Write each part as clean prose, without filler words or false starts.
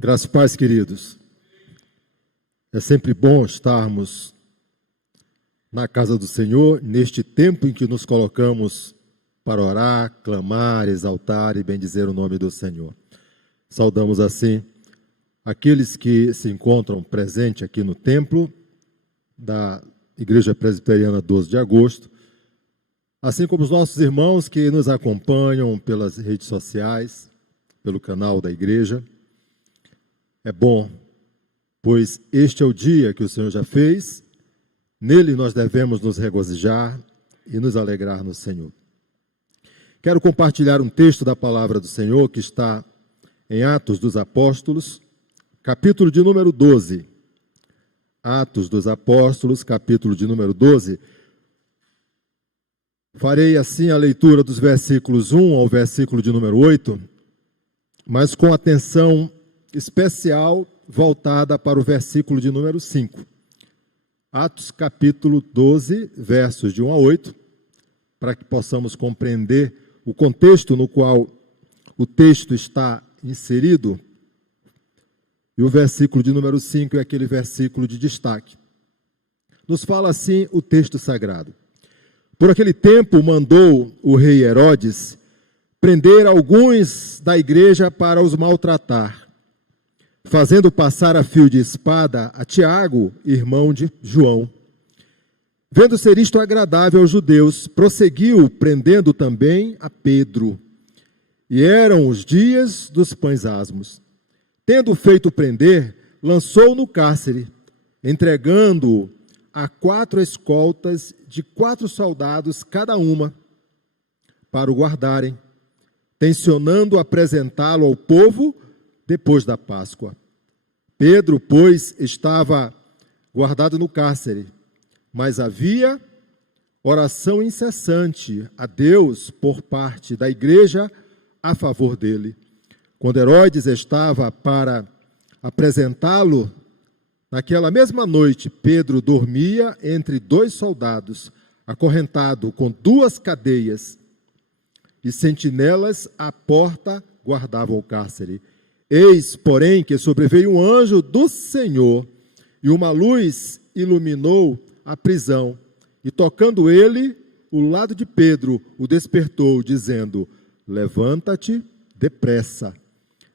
Graças e paz, queridos. É sempre bom estarmos na casa do Senhor, neste tempo em que nos colocamos para orar, clamar, exaltar e bendizer o nome do Senhor. Saudamos assim aqueles que se encontram presentes aqui no templo da Igreja Presbiteriana 12 de Agosto, assim como os nossos irmãos que nos acompanham pelas redes sociais, pelo canal da igreja. É bom, pois este é o dia que o Senhor já fez, nele nós devemos nos regozijar e nos alegrar no Senhor. Quero compartilhar um texto da palavra do Senhor que está em Atos dos Apóstolos, capítulo de número 12. Atos dos Apóstolos, capítulo de número 12. Farei assim a leitura dos versículos 1 ao versículo de número 8, mas com atenção especial voltada para o versículo de número 5. Atos capítulo 12, versos de 1 a 8, para que possamos compreender o contexto no qual o texto está inserido. E o versículo de número 5 é aquele versículo de destaque. Nos fala assim o texto sagrado. Por aquele tempo mandou o rei Herodes prender alguns da igreja para os maltratar, fazendo passar a fio de espada a Tiago, irmão de João. Vendo ser isto agradável aos judeus, prosseguiu prendendo também a Pedro. E eram os dias dos pães asmos. Tendo feito prender, lançou-o no cárcere, entregando-o a 4 escoltas de 4 soldados cada uma, para o guardarem, tencionando apresentá-lo ao povo depois da Páscoa. Pedro, pois, estava guardado no cárcere, mas havia oração incessante a Deus por parte da igreja a favor dele. Quando Herodes estava para apresentá-lo, naquela mesma noite, Pedro dormia entre 2 soldados, acorrentado com 2 cadeias, e sentinelas à porta guardavam o cárcere. Eis, porém, que sobreveio um anjo do Senhor, e uma luz iluminou a prisão, e tocando ele o lado de Pedro, o despertou, dizendo: levanta-te depressa.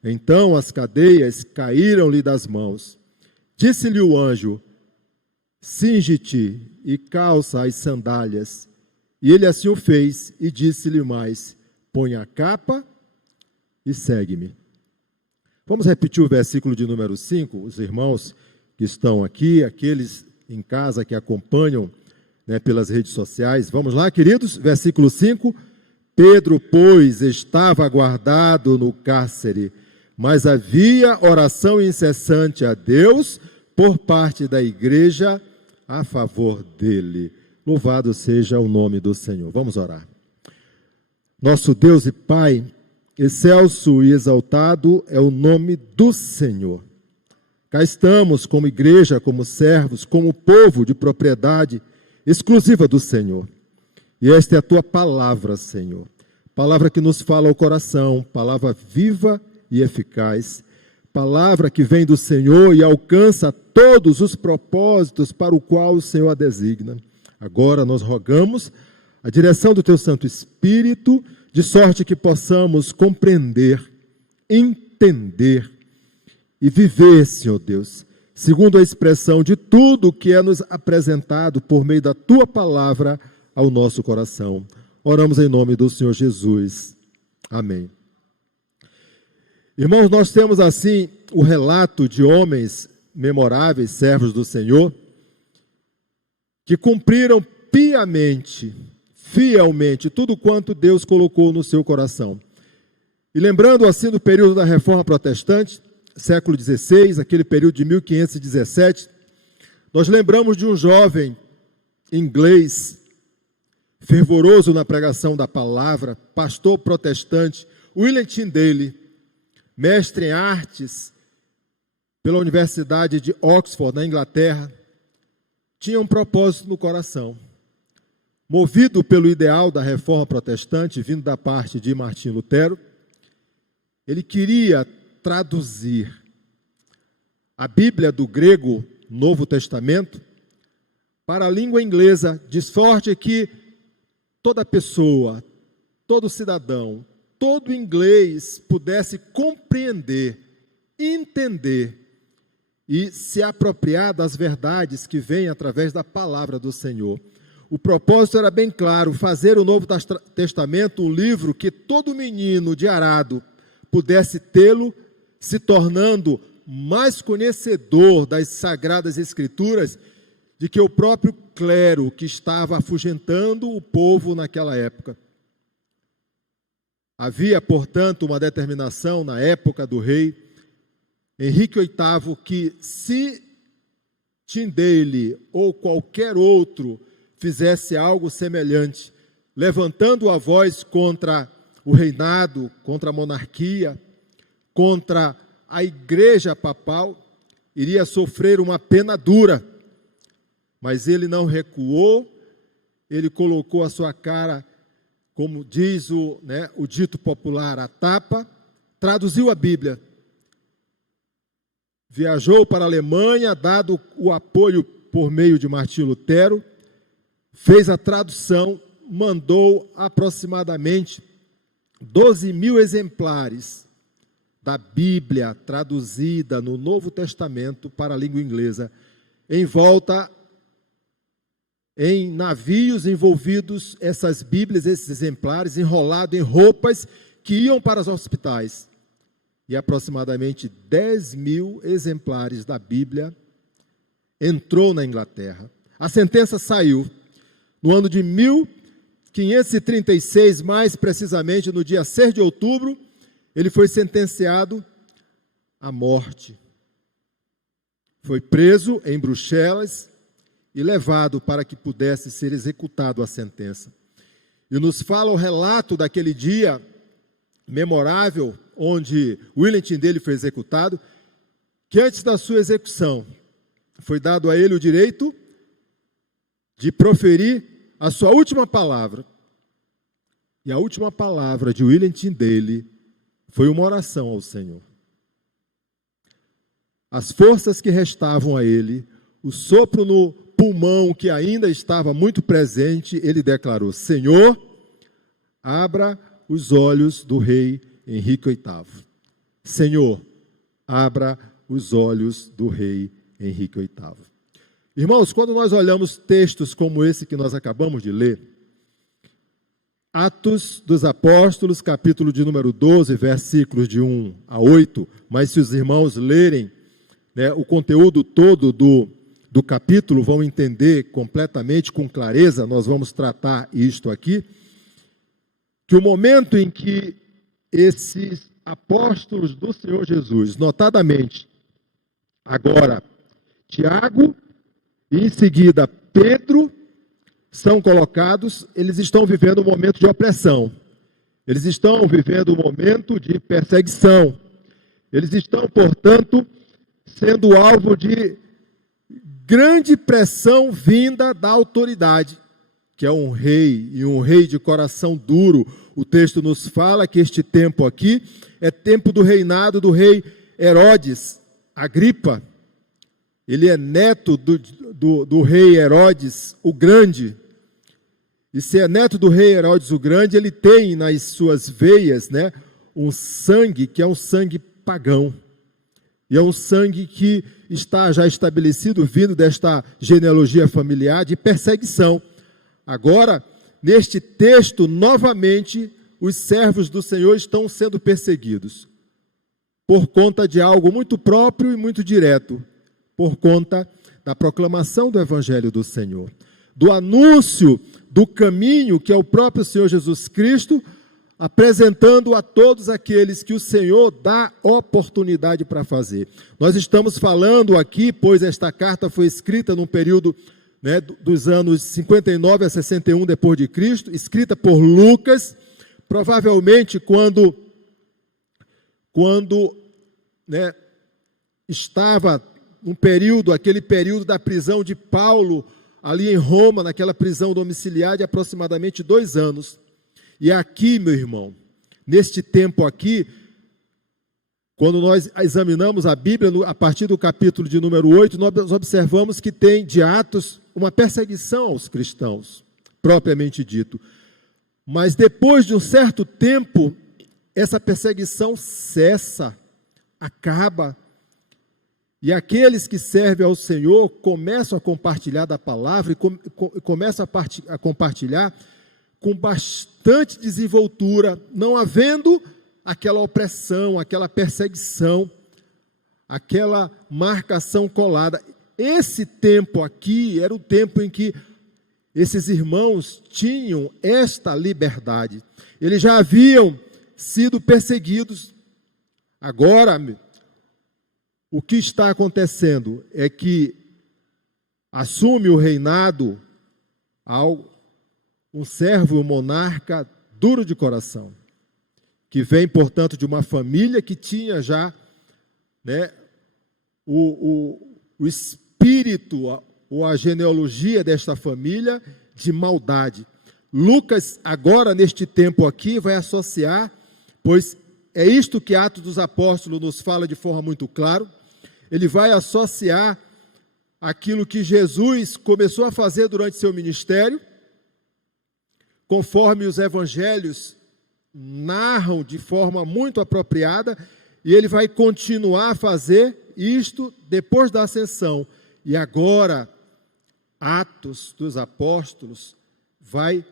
Então as cadeias caíram-lhe das mãos. Disse-lhe o anjo: cinge-te e calça as sandálias. E ele assim o fez, e disse-lhe mais: põe a capa e segue-me. Vamos repetir o versículo de número 5, os irmãos que estão aqui, aqueles em casa que acompanham, pelas redes sociais. Vamos lá, queridos? Versículo 5. Pedro, pois, estava guardado no cárcere, mas havia oração incessante a Deus por parte da igreja a favor dele. Louvado seja o nome do Senhor. Vamos orar. Nosso Deus e Pai, excelso e exaltado é o nome do Senhor. Cá estamos como igreja, como servos, como povo de propriedade exclusiva do Senhor. E esta é a tua palavra, Senhor. Palavra que nos fala ao coração, palavra viva e eficaz. Palavra que vem do Senhor e alcança todos os propósitos para o qual o Senhor a designa. Agora nós rogamos a direção do teu Santo Espírito, de sorte que possamos compreender, entender e viver, Senhor Deus, segundo a expressão de tudo que é nos apresentado por meio da tua palavra ao nosso coração. Oramos em nome do Senhor Jesus. Amém. Irmãos, nós temos assim o relato de homens memoráveis, servos do Senhor, que cumpriram piamente, fielmente, tudo quanto Deus colocou no seu coração. E lembrando assim do período da Reforma Protestante, século XVI, aquele período de 1517, nós lembramos de um jovem inglês, fervoroso na pregação da palavra, pastor protestante, William Tyndale, mestre em artes pela Universidade de Oxford, na Inglaterra, tinha um propósito no coração. Movido pelo ideal da reforma protestante, vindo da parte de Martim Lutero, ele queria traduzir a Bíblia do grego, Novo Testamento, para a língua inglesa, de sorte que toda pessoa, todo cidadão, todo inglês pudesse compreender, entender e se apropriar das verdades que vêm através da palavra do Senhor. O propósito era bem claro, fazer o Novo Testamento um livro que todo menino de arado pudesse tê-lo, se tornando mais conhecedor das Sagradas Escrituras de que o próprio clero que estava afugentando o povo naquela época. Havia, portanto, uma determinação na época do rei Henrique VIII que, se Tyndale ou qualquer outro fizesse algo semelhante, levantando a voz contra o reinado, contra a monarquia, contra a igreja papal, iria sofrer uma pena dura. Mas ele não recuou, ele colocou a sua cara, como diz o dito popular, a tapa, traduziu a Bíblia. Viajou para a Alemanha, dado o apoio por meio de Martinho Lutero, fez a tradução, mandou aproximadamente 12.000 exemplares da Bíblia traduzida no Novo Testamento para a língua inglesa, em volta, em navios envolvidos, essas Bíblias, esses exemplares, enrolados em roupas que iam para os hospitais. E aproximadamente 10.000 exemplares da Bíblia entrou na Inglaterra. A sentença saiu no ano de 1536, mais precisamente no dia 6 de outubro, ele foi sentenciado à morte. Foi preso em Bruxelas e levado para que pudesse ser executado a sentença. E nos fala o relato daquele dia memorável, onde William Tyndale foi executado, que antes da sua execução, foi dado a ele o direito de proferir a sua última palavra. E a última palavra de William Tyndale foi uma oração ao Senhor. As forças que restavam a ele, o sopro no pulmão que ainda estava muito presente, ele declarou: Senhor, abra os olhos do rei Henrique VIII. Senhor, abra os olhos do rei Henrique VIII. Irmãos, quando nós olhamos textos como esse que nós acabamos de ler, Atos dos Apóstolos, capítulo de número 12, versículos de 1 a 8, mas se os irmãos lerem o conteúdo todo do capítulo, vão entender completamente, com clareza, nós vamos tratar isto aqui, que o momento em que esses apóstolos do Senhor Jesus, notadamente agora Tiago e em seguida Pedro, são colocados, eles estão vivendo um momento de opressão, eles estão vivendo um momento de perseguição, eles estão, portanto, sendo alvo de grande pressão vinda da autoridade, que é um rei, e um rei de coração duro. O texto nos fala que este tempo aqui é tempo do reinado do rei Herodes Agripa. Ele é neto do rei Herodes o Grande. E se é neto do rei Herodes o Grande, ele tem nas suas veias um sangue que é um sangue pagão. E é um sangue que está já estabelecido, vindo desta genealogia familiar de perseguição. Agora, neste texto, novamente, os servos do Senhor estão sendo perseguidos por conta de algo muito próprio e muito direto, por conta da proclamação do Evangelho do Senhor, do anúncio do caminho que é o próprio Senhor Jesus Cristo, apresentando a todos aqueles que o Senhor dá oportunidade para fazer. Nós estamos falando aqui, pois esta carta foi escrita num período dos anos 59 a 61 depois de Cristo, escrita por Lucas, provavelmente quando estava um período, aquele período da prisão de Paulo, ali em Roma, naquela prisão domiciliar de aproximadamente 2 anos. E aqui, meu irmão, neste tempo aqui, Quando nós examinamos a Bíblia, a partir do capítulo de número 8, nós observamos que tem de Atos uma perseguição aos cristãos, propriamente dito. Mas depois de um certo tempo, essa perseguição cessa, acaba, e aqueles que servem ao Senhor começam a compartilhar da palavra e começam a compartilhar com bastante desenvoltura, não havendo aquela opressão, aquela perseguição, aquela marcação colada. Esse tempo aqui era o tempo em que esses irmãos tinham esta liberdade. Eles já haviam sido perseguidos. Agora, o que está acontecendo é que assume o reinado um servo, um monarca duro de coração, que vem, portanto, de uma família que tinha já, né, o espírito ou a genealogia desta família de maldade. Lucas, agora, neste tempo aqui, vai associar, pois é isto que Atos dos Apóstolos nos fala de forma muito clara. Ele vai associar aquilo que Jesus começou a fazer durante seu ministério, conforme os evangelhos narram de forma muito apropriada, e ele vai continuar a fazer isto depois da ascensão. E agora, Atos dos Apóstolos vai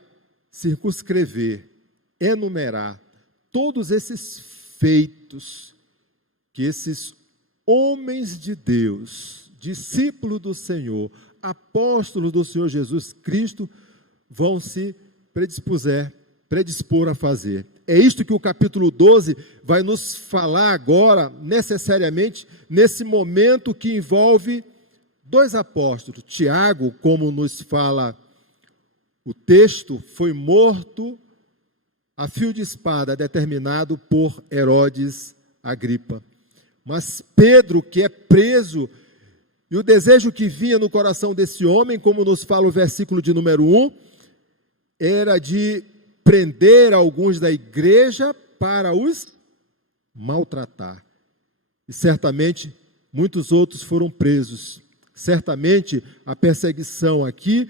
circunscrever, enumerar todos esses feitos que esses homens de Deus, discípulos do Senhor, apóstolos do Senhor Jesus Cristo, vão se predispor a fazer. É isto que o capítulo 12 vai nos falar agora, necessariamente, nesse momento que envolve dois apóstolos. Tiago, como nos fala o texto, foi morto a fio de espada, determinado por Herodes Agripa. Mas Pedro, que é preso, e o desejo que vinha no coração desse homem, como nos fala o versículo de número 1, era de prender alguns da igreja para os maltratar. E certamente muitos outros foram presos. Certamente a perseguição aqui,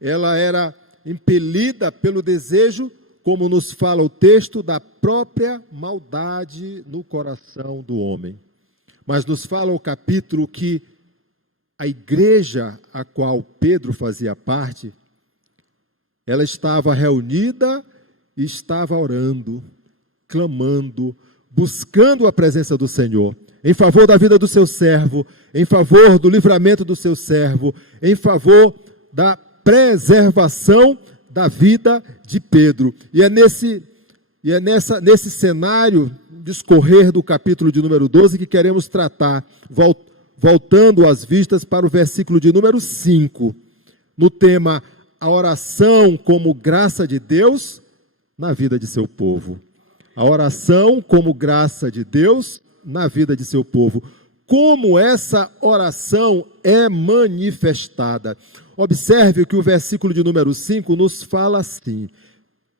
ela era impelida pelo desejo, como nos fala o texto, da própria maldade no coração do homem. Mas nos fala o capítulo que a igreja a qual Pedro fazia parte, ela estava reunida e estava orando, clamando, buscando a presença do Senhor, em favor da vida do seu servo, em favor do livramento do seu servo, em favor da preservação da vida de Pedro. E é nesse cenário, discorrer do capítulo de número 12, que queremos tratar, voltando as vistas para o versículo de número 5, no tema a oração como graça de Deus na vida de seu povo. A oração como graça de Deus na vida de seu povo. Como essa oração é manifestada. Observe que o versículo de número 5 nos fala assim: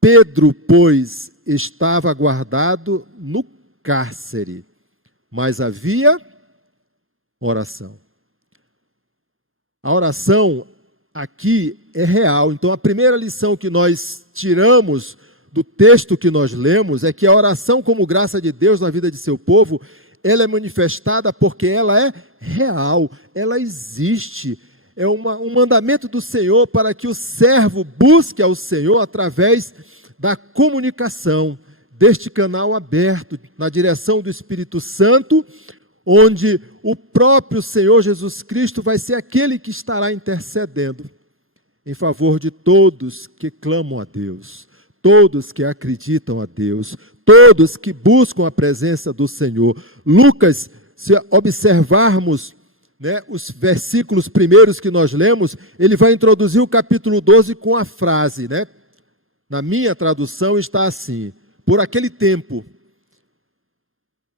Pedro, pois, estava guardado no cárcere, mas havia oração. A oração aqui é real. Então, a primeira lição que nós tiramos do texto que nós lemos é que a oração como graça de Deus na vida de seu povo, ela é manifestada porque ela é real, ela existe. É um mandamento do Senhor para que o servo busque ao Senhor através da comunicação, deste canal aberto, na direção do Espírito Santo, onde o próprio Senhor Jesus Cristo vai ser aquele que estará intercedendo em favor de todos que clamam a Deus, todos que acreditam a Deus, todos que buscam a presença do Senhor. Lucas, se observarmos, né, os versículos primeiros que nós lemos, ele vai introduzir o capítulo 12 com a frase, né? Na minha tradução está assim: por aquele tempo.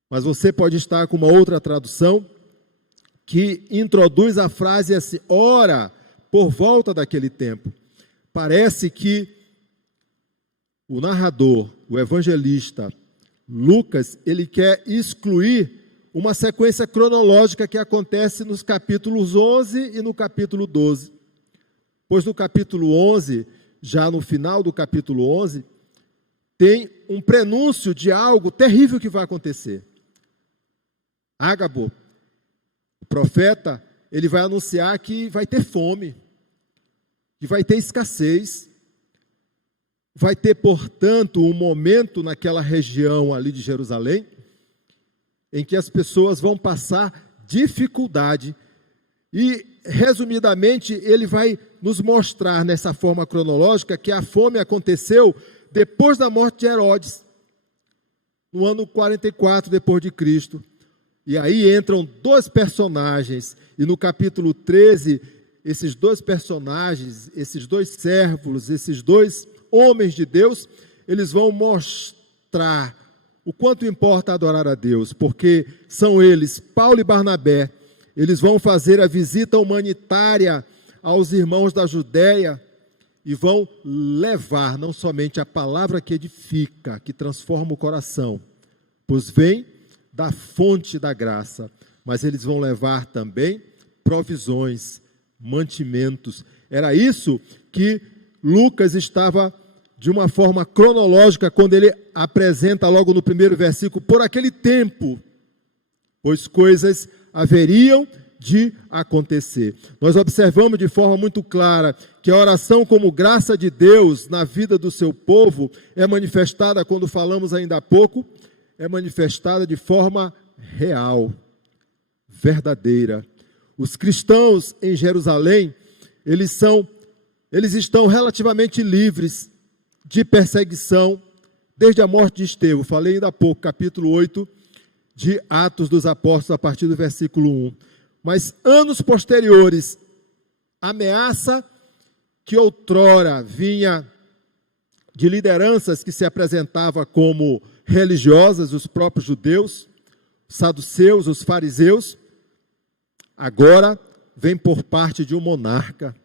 Mas você pode estar com uma outra tradução que introduz a frase assim: ora, por volta daquele tempo. Parece que o narrador, o evangelista Lucas, ele quer excluir uma sequência cronológica que acontece nos capítulos 11 e no capítulo 12. Pois no capítulo 11, já no final do capítulo 11, tem um prenúncio de algo terrível que vai acontecer. Ágabo, o profeta, ele vai anunciar que vai ter fome, que vai ter escassez. Vai ter, portanto, um momento naquela região ali de Jerusalém, em que as pessoas vão passar dificuldade. E, resumidamente, ele vai nos mostrar, nessa forma cronológica, que a fome aconteceu depois da morte de Herodes, no ano 44 depois de Cristo. E aí entram dois personagens, e no capítulo 13, esses dois personagens, esses dois servos, esses dois homens de Deus, eles vão mostrar o quanto importa adorar a Deus, porque são eles, Paulo e Barnabé, eles vão fazer a visita humanitária aos irmãos da Judéia e vão levar não somente a palavra que edifica, que transforma o coração, pois vem da fonte da graça, mas eles vão levar também provisões, mantimentos. Era isso que Lucas estava, de uma forma cronológica, quando ele apresenta logo no primeiro versículo, por aquele tempo, pois coisas haveriam de acontecer. Nós observamos de forma muito clara que a oração como graça de Deus na vida do seu povo é manifestada, quando falamos ainda há pouco, é manifestada de forma real, verdadeira. Os cristãos em Jerusalém, eles estão relativamente livres de perseguição desde a morte de Estevão. Falei ainda há pouco, capítulo 8 de Atos dos Apóstolos, a partir do versículo 1. Mas anos posteriores, a ameaça que outrora vinha de lideranças que se apresentavam como religiosas, os próprios judeus, os saduceus, os fariseus, agora vem por parte de um monarca,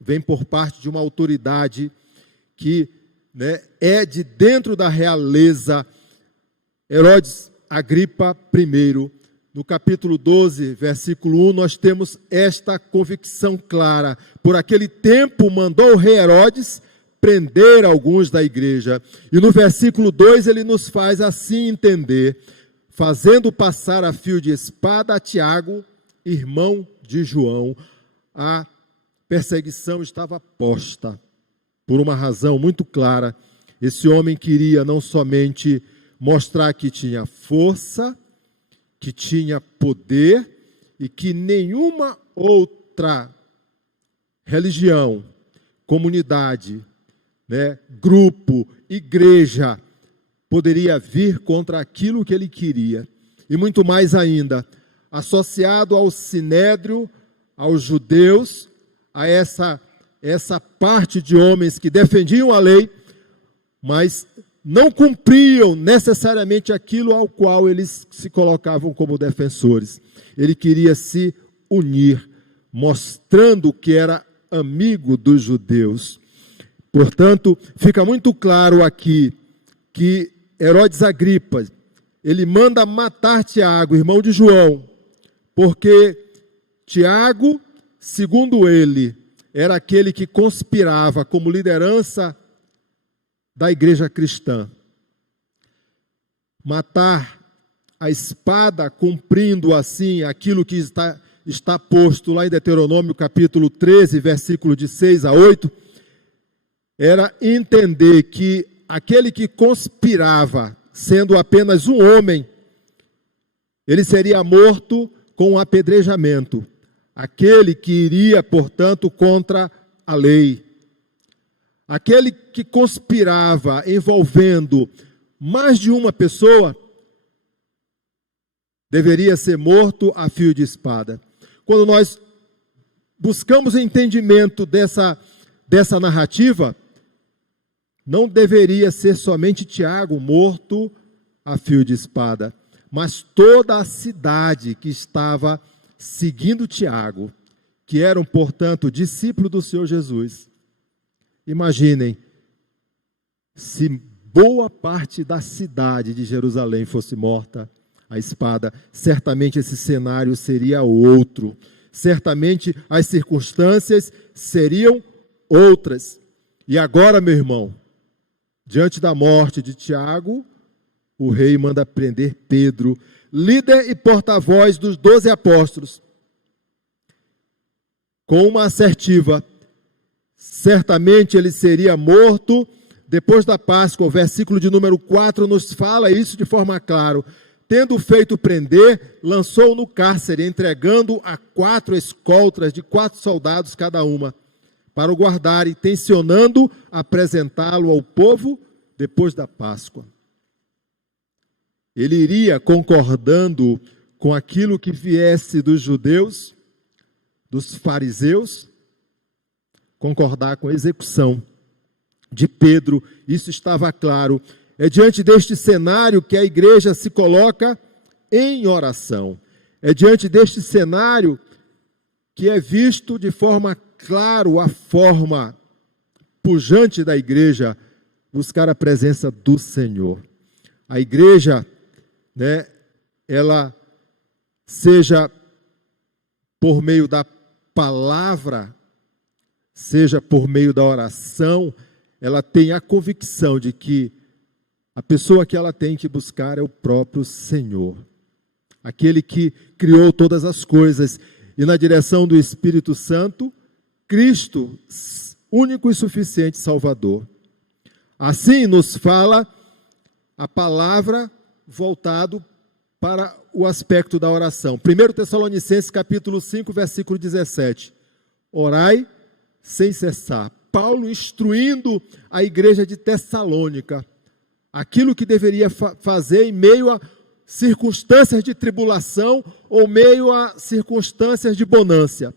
vem por parte de uma autoridade que é de dentro da realeza. Herodes Agripa I, no capítulo 12, versículo 1, nós temos esta convicção clara. Por aquele tempo mandou o rei Herodes prender alguns da igreja. E no versículo 2 ele nos faz assim entender, fazendo passar a fio de espada a Tiago, irmão de João. A perseguição estava posta. Por uma razão muito clara, esse homem queria não somente mostrar que tinha força, que tinha poder e que nenhuma outra religião, comunidade, grupo, igreja poderia vir contra aquilo que ele queria. E muito mais ainda, associado ao sinédrio, aos judeus, a essa parte de homens que defendiam a lei, mas não cumpriam necessariamente aquilo ao qual eles se colocavam como defensores. Ele queria se unir, mostrando que era amigo dos judeus. Portanto, fica muito claro aqui que Herodes Agripa, ele manda matar Tiago, irmão de João, porque Tiago, segundo ele, era aquele que conspirava como liderança da igreja cristã. Matar a espada, cumprindo assim aquilo que está posto lá em Deuteronômio capítulo 13, versículo de 6 a 8, era entender que aquele que conspirava, sendo apenas um homem, ele seria morto com um apedrejamento. Aquele que iria, portanto, contra a lei. Aquele que conspirava envolvendo mais de uma pessoa, deveria ser morto a fio de espada. Quando nós buscamos entendimento dessa narrativa, não deveria ser somente Tiago morto a fio de espada, mas toda a cidade que estava seguindo Tiago, que eram, portanto, discípulos do Senhor Jesus. Imaginem, se boa parte da cidade de Jerusalém fosse morta à espada, certamente esse cenário seria outro. Certamente as circunstâncias seriam outras. E agora, meu irmão, diante da morte de Tiago, o rei manda prender Pedro, líder e porta-voz dos 12 apóstolos, com uma assertiva: certamente ele seria morto depois da Páscoa. O versículo de número 4 nos fala isso de forma clara. Tendo feito prender, lançou no cárcere, entregando a 4 escoltas de 4 soldados cada uma, para o guardarem, tencionando apresentá-lo ao povo depois da Páscoa. Ele iria concordando com aquilo que viesse dos judeus, dos fariseus, concordar com a execução de Pedro. Isso estava claro. É diante deste cenário que a igreja se coloca em oração. É diante deste cenário que é visto de forma clara a forma pujante da igreja buscar a presença do Senhor. A igreja, ela seja por meio da palavra, seja por meio da oração, ela tem a convicção de que a pessoa que ela tem que buscar é o próprio Senhor, aquele que criou todas as coisas, e na direção do Espírito Santo, Cristo, único e suficiente Salvador. Assim nos fala a palavra voltado para o aspecto da oração. 1 Tessalonicenses capítulo 5, versículo 17. Orai sem cessar. Paulo instruindo a igreja de Tessalônica aquilo que deveria fazer em meio a circunstâncias de tribulação ou meio a circunstâncias de bonância.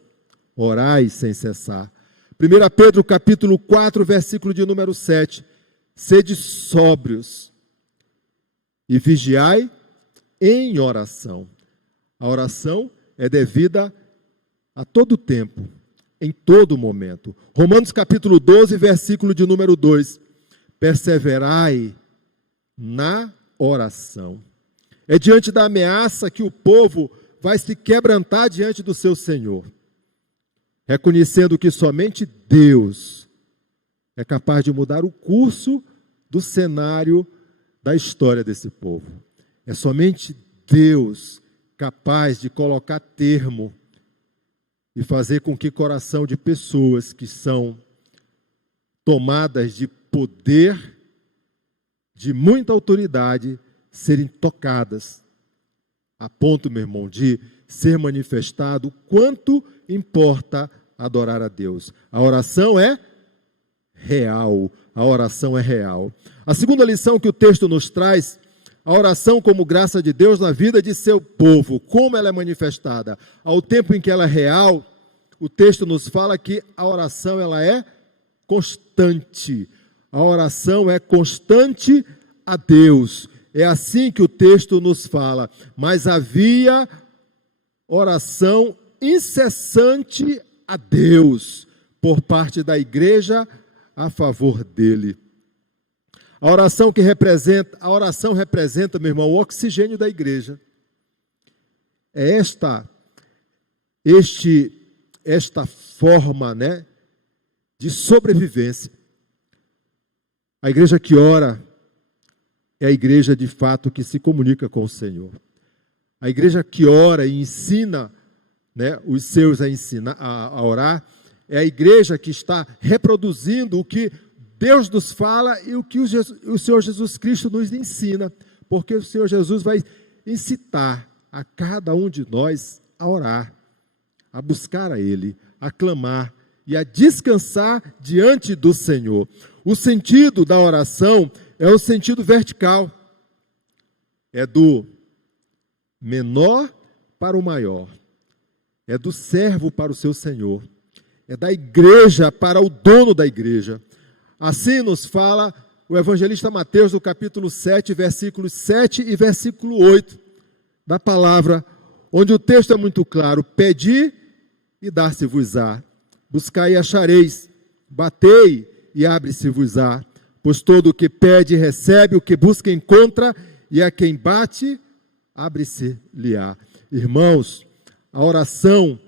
Orai sem cessar. 1 Pedro capítulo 4, versículo de número 7. Sede sóbrios e vigiai em oração. A oração é devida a todo tempo, em todo momento. Romanos capítulo 12, versículo de número 2. Perseverai na oração. É diante da ameaça que o povo vai se quebrantar diante do seu Senhor, reconhecendo que somente Deus é capaz de mudar o curso do cenário da história desse povo. É somente Deus capaz de colocar termo e fazer com que coração de pessoas que são tomadas de poder, de muita autoridade, serem tocadas, a ponto, meu irmão, de ser manifestado quanto importa adorar a Deus. A oração é real, a oração é real. A segunda lição que o texto nos traz, a oração como graça de Deus na vida de seu povo, como ela é manifestada. Ao tempo em que ela é real, o texto nos fala que a oração ela é constante. A oração é constante a Deus. É assim que o texto nos fala. Mas havia oração incessante a Deus por parte da igreja a favor dele. A oração representa, meu irmão, o oxigênio da igreja. É esta forma, de sobrevivência. A igreja que ora é a igreja de fato que se comunica com o Senhor. A igreja que ora e ensina, os seus a orar, é a igreja que está reproduzindo o que Deus nos fala e o que o Senhor Jesus Cristo nos ensina, porque o Senhor Jesus vai incitar a cada um de nós a orar, a buscar a Ele, a clamar e a descansar diante do Senhor. O sentido da oração é o sentido vertical, é do menor para o maior, é do servo para o seu Senhor, é da igreja para o dono da igreja. Assim nos fala o evangelista Mateus, no capítulo 7, versículos 7 e versículo 8, da palavra, onde o texto é muito claro: pedi e dar-se-vos-á, buscai e achareis, batei e abre-se-vos-á, Pois todo o que pede, recebe, o que busca, encontra, e a quem bate, abre-se-lhe-á. Irmãos, a oração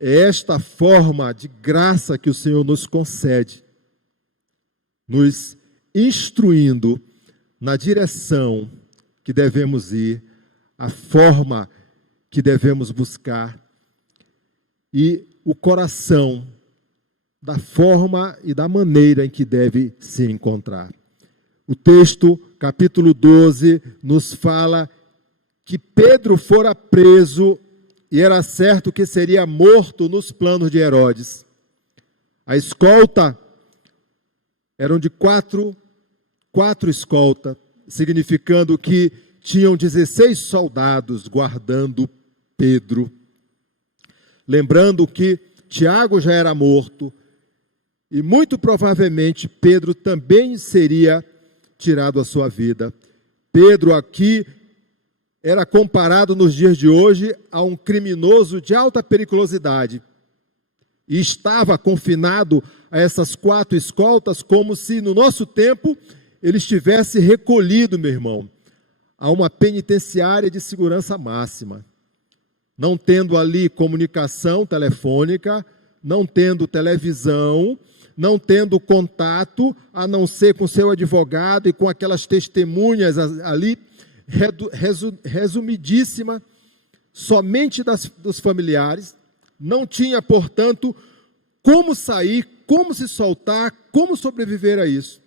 é esta forma de graça que o Senhor nos concede, nos instruindo na direção que devemos ir, a forma que devemos buscar e o coração da forma e da maneira em que deve se encontrar. O texto, capítulo 12, nos fala que Pedro fora preso e era certo que seria morto nos planos de Herodes. A escolta eram de quatro escoltas, significando que tinham 16 soldados guardando Pedro. Lembrando que Tiago já era morto e muito provavelmente Pedro também seria tirado a sua vida. Pedro aqui era comparado nos dias de hoje a um criminoso de alta periculosidade e estava confinado a essas 4 escoltas como se no nosso tempo ele estivesse recolhido, meu irmão, a uma penitenciária de segurança máxima, não tendo ali comunicação telefônica, não tendo televisão, não tendo contato, a não ser com seu advogado e com aquelas testemunhas ali, resumidíssima, somente dos familiares. Não tinha, portanto, como sair, como se soltar, como sobreviver a isso.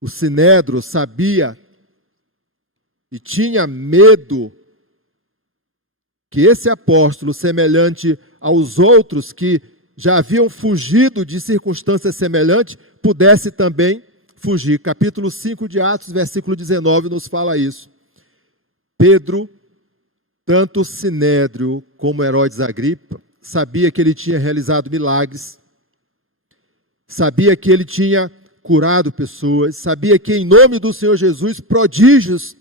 O Sinédrio sabia e tinha medo que esse apóstolo, semelhante aos outros que já haviam fugido de circunstâncias semelhantes, pudesse também fugir. Capítulo 5 de Atos, versículo 19, nos fala isso. Pedro, tanto o Sinédrio como Herodes Agripa, sabia que ele tinha realizado milagres, sabia que ele tinha curado pessoas, sabia que em nome do Senhor Jesus, prodígios,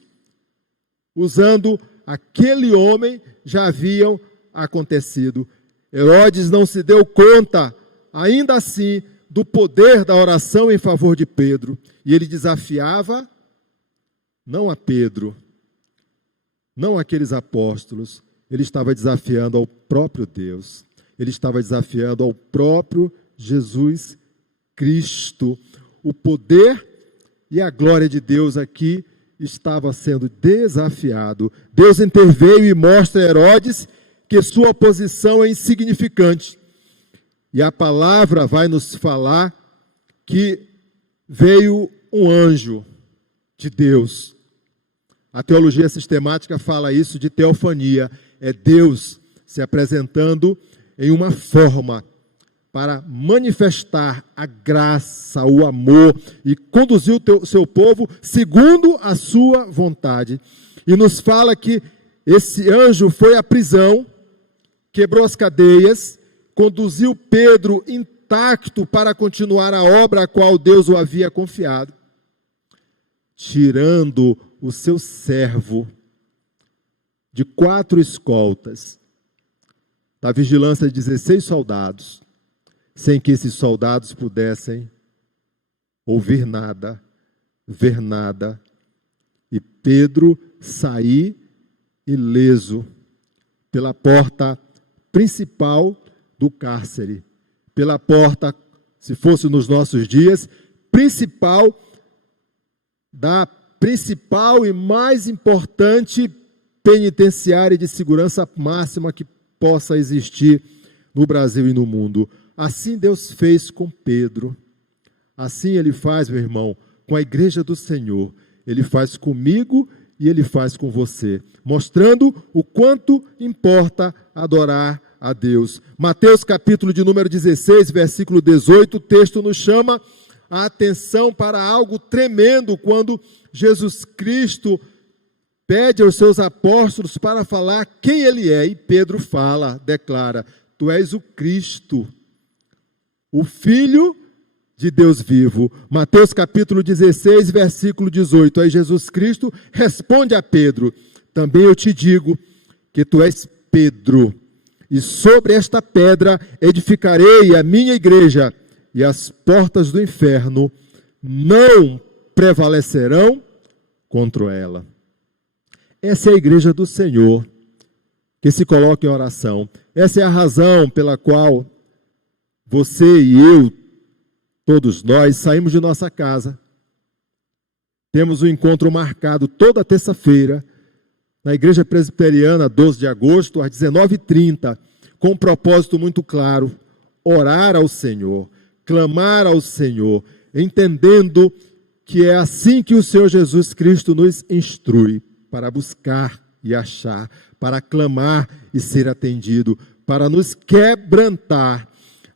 usando aquele homem, já haviam acontecido. Herodes não se deu conta, ainda assim, do poder da oração em favor de Pedro. E ele desafiava, não a Pedro, não aqueles apóstolos, ele estava desafiando ao próprio Deus. Ele estava desafiando ao próprio Jesus Cristo. O poder e a glória de Deus aqui estava sendo desafiado. Deus interveio e mostra a Herodes que sua posição é insignificante. E a palavra vai nos falar que veio um anjo de Deus. A teologia sistemática fala isso de teofania. É Deus se apresentando em uma forma para manifestar a graça, o amor e conduzir o seu povo segundo a sua vontade. E nos fala que esse anjo foi à prisão, quebrou as cadeias, conduziu Pedro intacto para continuar a obra a qual Deus o havia confiado, tirando o seu servo de 4 escoltas, da vigilância de 16 soldados, sem que esses soldados pudessem ouvir nada, ver nada, e Pedro sair ileso pela porta principal do cárcere, pela porta, se fosse nos nossos dias, principal da principal e mais importante penitenciária de segurança máxima que possa existir no Brasil e no mundo. Assim Deus fez com Pedro, assim Ele faz, meu irmão, com a igreja do Senhor. Ele faz comigo e Ele faz com você, mostrando o quanto importa adorar a Deus. Mateus capítulo de número 16, versículo 18, o texto nos chama a atenção para algo tremendo, quando Jesus Cristo pede aos seus apóstolos para falar quem Ele é, e Pedro fala, declara: Tu és o Cristo, o Filho de Deus vivo. Mateus capítulo 16, versículo 18. Aí Jesus Cristo responde a Pedro: Também eu te digo que tu és Pedro, e sobre esta pedra edificarei a minha igreja, e as portas do inferno não prevalecerão contra ela. Essa é a igreja do Senhor, que se coloca em oração. Essa é a razão pela qual você e eu, todos nós, saímos de nossa casa. Temos um encontro marcado toda terça-feira, na Igreja Presbiteriana, 12 de agosto, às 19h30, com um propósito muito claro: orar ao Senhor, clamar ao Senhor, entendendo que é assim que o Senhor Jesus Cristo nos instrui, para buscar e achar, para clamar e ser atendido, para nos quebrantar.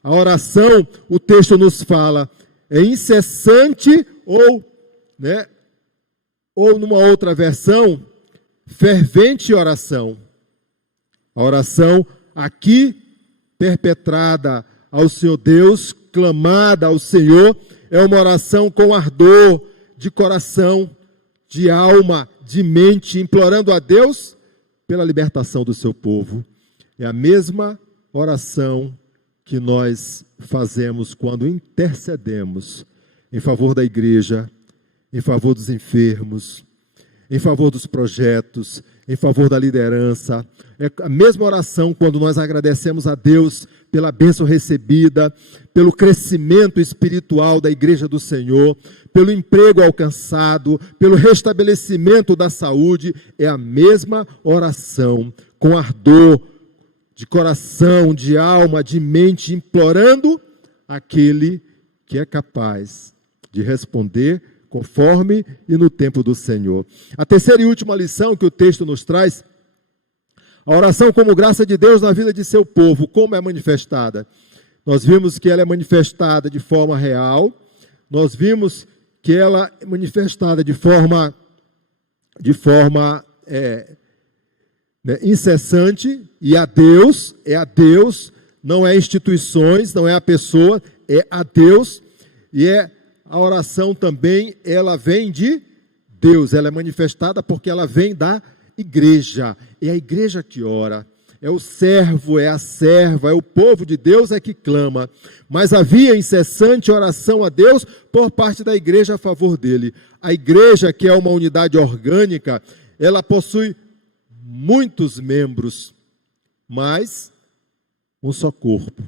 A oração, o texto nos fala, é incessante ou numa outra versão, fervente oração. A oração aqui perpetrada ao Senhor Deus, clamada ao Senhor, é uma oração com ardor de coração, de alma, de mente, implorando a Deus pela libertação do seu povo. É a mesma oração que nós fazemos quando intercedemos em favor da igreja, em favor dos enfermos, em favor dos projetos, em favor da liderança. É a mesma oração quando nós agradecemos a Deus pela bênção recebida, pelo crescimento espiritual da igreja do Senhor, pelo emprego alcançado, pelo restabelecimento da saúde. É a mesma oração, com ardor de coração, de alma, de mente, implorando aquele que é capaz de responder conforme e no tempo do Senhor. A terceira e última lição que o texto nos traz: a oração como graça de Deus na vida de seu povo. Como é manifestada? Nós vimos que ela é manifestada de forma real, nós vimos que ela é manifestada de forma incessante, e é a Deus, não é instituições, não é a pessoa, é a Deus. E a oração também, ela vem de Deus, ela é manifestada porque ela vem da igreja. É a igreja que ora, é o servo, é a serva, é o povo de Deus é que clama. Mas havia incessante oração a Deus por parte da igreja a favor dele. A igreja, que é uma unidade orgânica, ela possui muitos membros, mas um só corpo.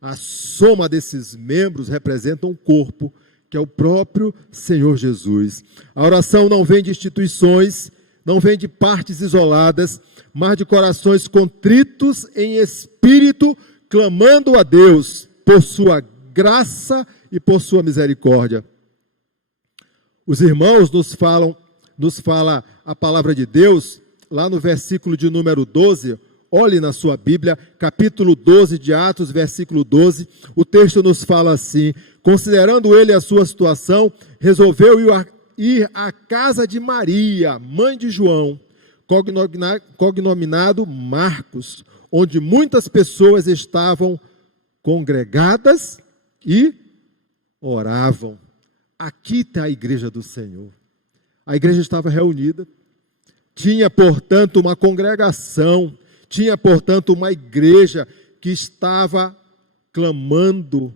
A soma desses membros representa um corpo, que é o próprio Senhor Jesus. A oração não vem de instituições, não vem de partes isoladas, mas de corações contritos em espírito, clamando a Deus por sua graça e por sua misericórdia. Os irmãos nos fala a palavra de Deus, lá no versículo de número 12, olhe na sua Bíblia, capítulo 12 de Atos, versículo 12, o texto nos fala assim: considerando ele a sua situação, resolveu ir à casa de Maria, mãe de João, cognominado Marcos, onde muitas pessoas estavam congregadas e oravam. Aqui está a igreja do Senhor. A igreja estava reunida, tinha, portanto, uma congregação, tinha, portanto, uma igreja que estava clamando,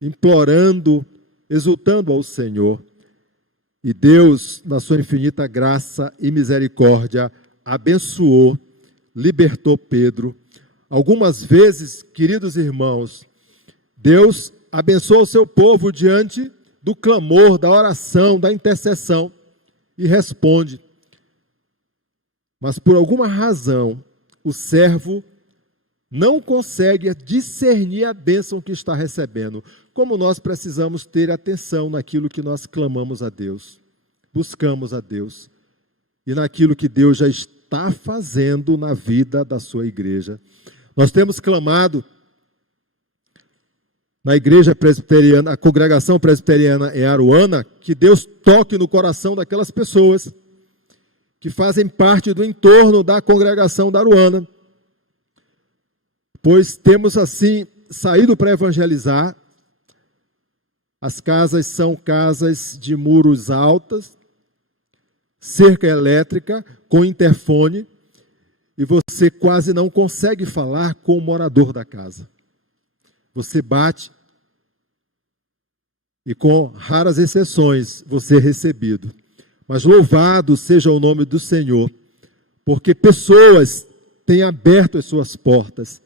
implorando, exultando ao Senhor. E Deus, na sua infinita graça e misericórdia, abençoou, libertou Pedro. Algumas vezes, queridos irmãos, Deus abençoa o seu povo diante do clamor, da oração, da intercessão, e responde. Mas por alguma razão, o servo não consegue discernir a bênção que está recebendo. Como nós precisamos ter atenção naquilo que nós clamamos a Deus, buscamos a Deus, e naquilo que Deus já está fazendo na vida da sua igreja. Nós temos clamado na igreja presbiteriana, a congregação presbiteriana em Aruana, que Deus toque no coração daquelas pessoas que fazem parte do entorno da congregação da Aruana, pois temos assim saído para evangelizar. As casas são casas de muros altos, cerca elétrica, com interfone, e você quase não consegue falar com o morador da casa. você bate e, com raras exceções, você é recebido. Mas louvado seja o nome do Senhor, porque pessoas têm aberto as suas portas,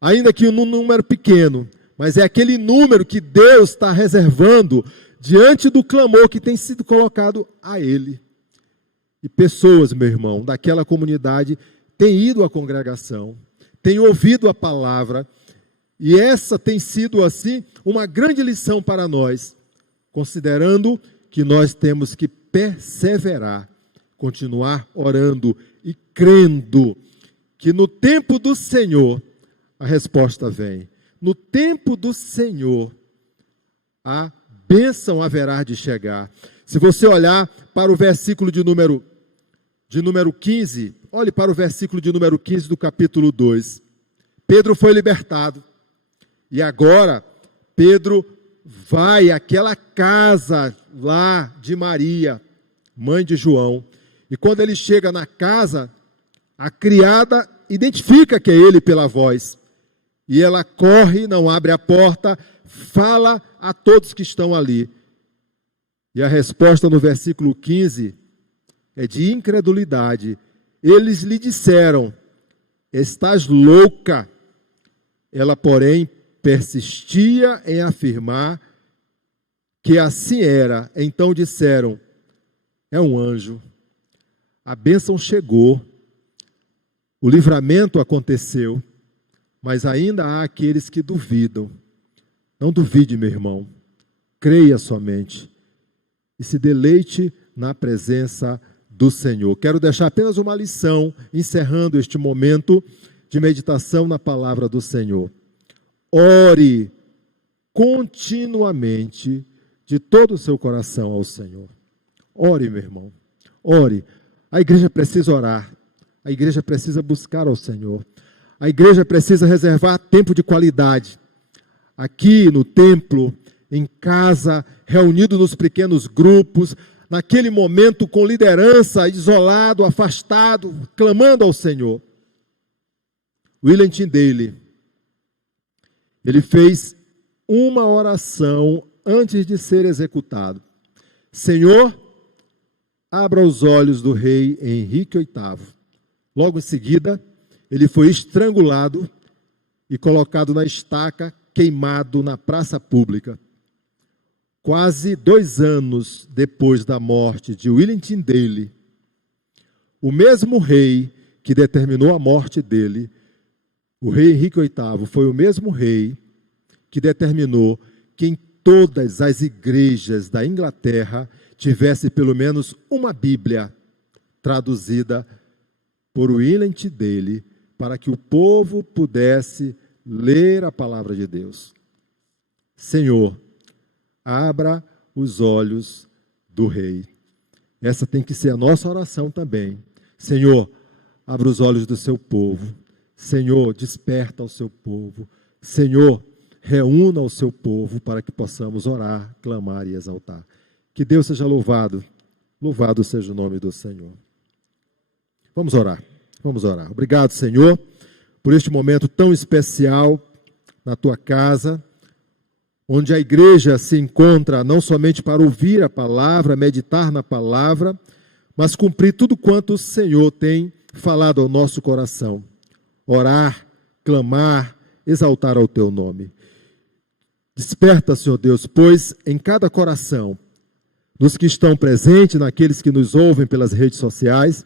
ainda que um número pequeno, mas é aquele número que Deus está reservando diante do clamor que tem sido colocado a Ele. E pessoas, meu irmão, daquela comunidade têm ido à congregação, têm ouvido a palavra, e essa tem sido, assim, uma grande lição para nós, considerando que nós temos que perseverar, continuar orando e crendo que no tempo do Senhor a resposta vem. No tempo do Senhor a bênção haverá de chegar. Se você olhar para o versículo de número 15, olhe para o versículo de número 15 do capítulo 2. Pedro foi libertado. E agora, Pedro vai àquela casa lá de Maria, mãe de João. E quando ele chega na casa, a criada identifica que é ele pela voz. E ela corre, não abre a porta, fala a todos que estão ali. E a resposta no versículo 15 é de incredulidade. Eles lhe disseram: estás louca. Ela, porém, persistia em afirmar que assim era. Então disseram: é um anjo. A bênção chegou, o livramento aconteceu, mas ainda há aqueles que duvidam. Não duvide, meu irmão, creia somente e se deleite na presença do Senhor. Quero deixar apenas uma lição, encerrando este momento de meditação na palavra do Senhor. Ore continuamente de todo o seu coração ao Senhor. Ore, meu irmão, ore. A igreja precisa orar, a igreja precisa buscar ao Senhor, a igreja precisa reservar tempo de qualidade, aqui no templo, em casa, reunido nos pequenos grupos, naquele momento com liderança, isolado, afastado, clamando ao Senhor. William Tyndale, ele fez uma oração antes de ser executado. Senhor, abra os olhos do rei Henrique VIII. Logo em seguida, ele foi estrangulado e colocado na estaca, queimado na praça pública. Quase 2 anos depois da morte de William Tyndale, o mesmo rei que determinou a morte dele, o rei Henrique VIII, foi o mesmo rei que determinou que em todas as igrejas da Inglaterra tivesse pelo menos uma Bíblia traduzida por William Tyndale, para que o povo pudesse ler a palavra de Deus. Senhor, abra os olhos do rei. Essa tem que ser a nossa oração também. Senhor, abra os olhos do seu povo. Senhor, desperta o seu povo. Senhor, reúna o seu povo para que possamos orar, clamar e exaltar. Que Deus seja louvado. Louvado seja o nome do Senhor. Vamos orar. Vamos orar. Obrigado, Senhor, por este momento tão especial na tua casa, onde a igreja se encontra não somente para ouvir a palavra, meditar na palavra, mas cumprir tudo quanto o Senhor tem falado ao nosso coração. Orar, clamar, exaltar ao teu nome. Desperta, Senhor Deus, pois em cada coração, nos que estão presentes, naqueles que nos ouvem pelas redes sociais,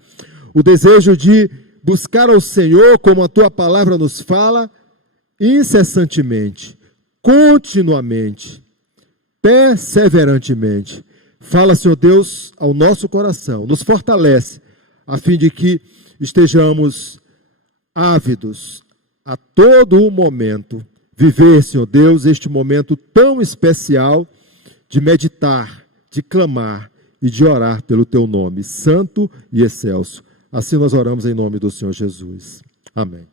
o desejo de buscar ao Senhor, como a tua palavra nos fala, incessantemente, continuamente, perseverantemente. Fala, Senhor Deus, ao nosso coração, nos fortalece, a fim de que estejamos ávidos a todo o momento, viver, Senhor Deus, este momento tão especial de meditar, de clamar e de orar pelo teu nome, santo e excelso. Assim nós oramos em nome do Senhor Jesus. Amém.